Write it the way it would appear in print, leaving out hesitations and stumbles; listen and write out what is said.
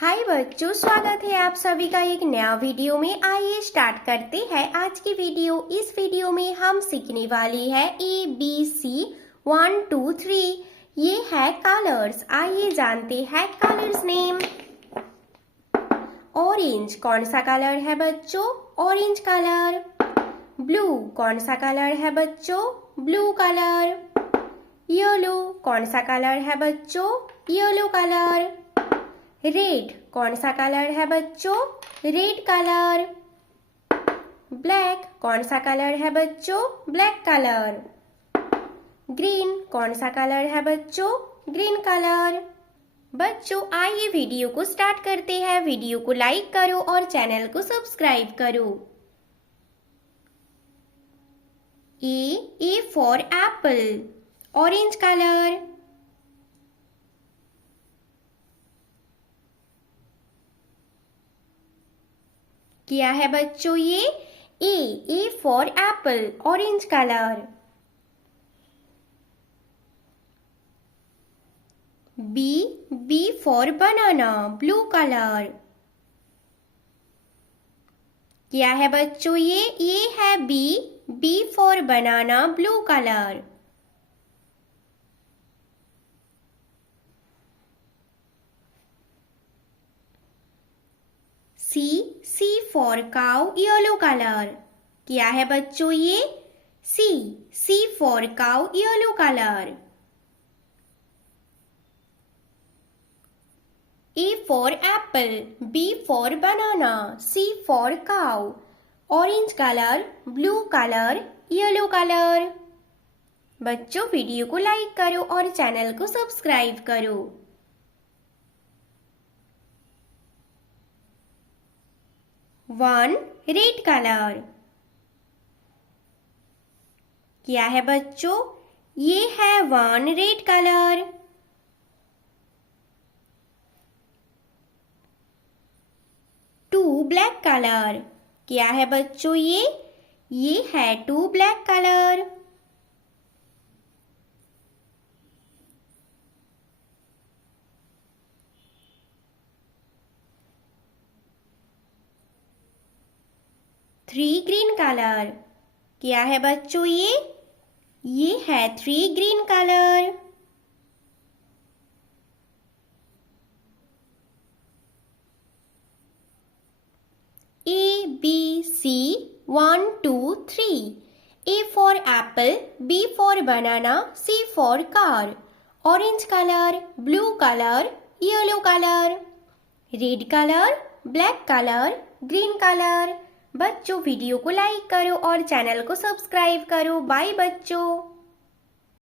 हाय बच्चों, स्वागत है आप सभी का एक नया वीडियो में। आइए स्टार्ट करते हैं आज की वीडियो। इस वीडियो में हम सीखने वाले हैं ABC 1 2 3। ये है कलर्स। आइए जानते हैं कलर्स नेम। ऑरेंज कौन सा कलर है बच्चों? Orange colour. ब्लू कौन सा कलर है बच्चों? Blue colour. येलो कौन सा कलर है बच्चों? Yellow colour. रेड कौन सा कलर है बच्चों? Red colour. ब्लैक कौन सा कलर है बच्चों? Black colour. ग्रीन कौन सा कलर है बच्चों? Green colour. बच्चों आइए वीडियो को स्टार्ट करते हैं। वीडियो को लाइक करो और चैनल को सब्सक्राइब करो। A for apple, orange colour. क्या है बच्चों ये? A for apple, orange colour. B for banana, blue colour. क्या है बच्चों ये? ये है B for banana, blue colour. C for cow, yellow colour. क्या है बच्चों ये? C for cow, yellow colour. A for apple, B for banana, C for cow, orange colour, blue colour, yellow colour. बच्चों वीडियो को like करो और channel को subscribe करो। 1 रेड कलर। क्या है बच्चों? ये है 1 रेड कलर। 2 black colour. क्या है बच्चों ये? ये है 2 black colour. Three green colour. क्या है बच्चों ये? ये है 3 green colour. ABC 1 2 3। A for apple, B for banana, C for car, orange colour, blue colour, yellow colour, red colour, black colour, green colour. बच्चों वीडियो को लाइक करो और चैनल को सब्सक्राइब करो। बाय बच्चों।